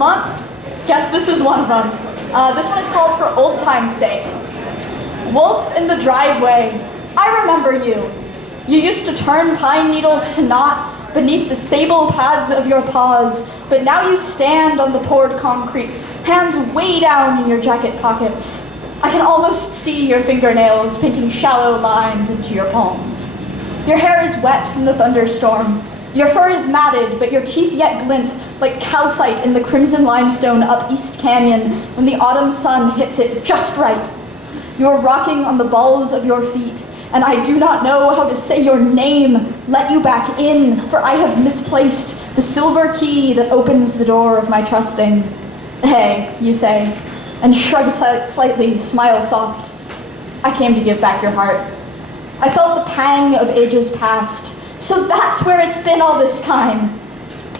month? Guess this is one of them. This one is called For Old Time's Sake. Wolf in the driveway, I remember you. You used to turn pine needles to knot beneath the sable pads of your paws, but now you stand on the poured concrete, hands way down in your jacket pockets. I can almost see your fingernails painting shallow lines into your palms. Your hair is wet from the thunderstorm. Your fur is matted, but your teeth yet glint like calcite in the crimson limestone up East Canyon when the autumn sun hits it just right. You are rocking on the balls of your feet, and I do not know how to say your name, let you back in, for I have misplaced the silver key that opens the door of my trusting. Hey, you say, and shrug slightly, smile soft. I came to give back your heart. I felt the pang of ages past, so that's where it's been all this time.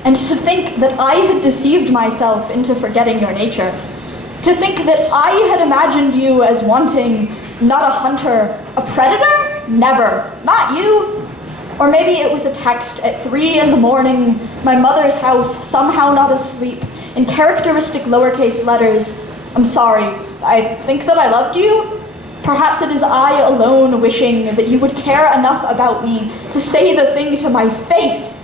And to think that I had deceived myself into forgetting your nature. To think that I had imagined you as wanting, not a hunter, a predator? Never. Not you. Or maybe it was a text at 3 in the morning, my mother's house, somehow not asleep, in characteristic lowercase letters. I'm sorry, I think that I loved you. Perhaps it is I alone wishing that you would care enough about me to say the thing to my face.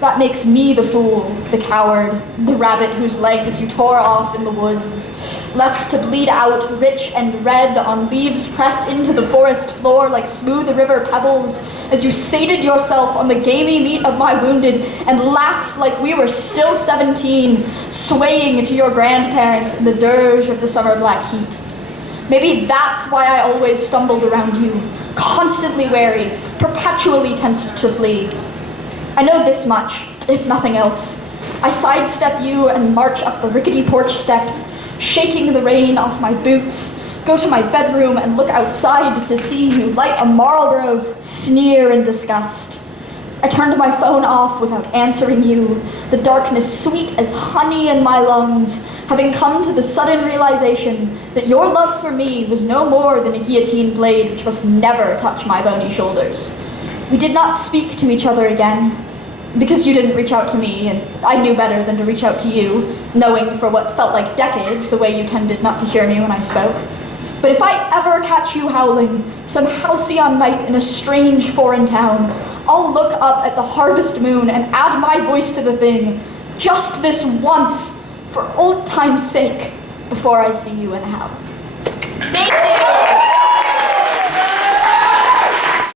That makes me the fool, the coward, the rabbit whose legs you tore off in the woods, left to bleed out rich and red on leaves pressed into the forest floor like smooth river pebbles as you sated yourself on the gamey meat of my wounded and laughed like we were still 17, swaying to your grandparents in the dirge of the summer black heat. Maybe that's why I always stumbled around you, constantly wary, perpetually tensed to flee. I know this much, if nothing else. I sidestep you and march up the rickety porch steps, shaking the rain off my boots, go to my bedroom and look outside to see you light a Marlboro, sneer in disgust. I turned my phone off without answering you, the darkness sweet as honey in my lungs, having come to the sudden realization that your love for me was no more than a guillotine blade which must never touch my bony shoulders. We did not speak to each other again, because you didn't reach out to me, and I knew better than to reach out to you, knowing for what felt like decades the way you tended not to hear me when I spoke. But if I ever catch you howling, some halcyon night in a strange foreign town, I'll look up at the harvest moon and add my voice to the thing, just this once, for old time's sake, before I see you in hell. Thank you!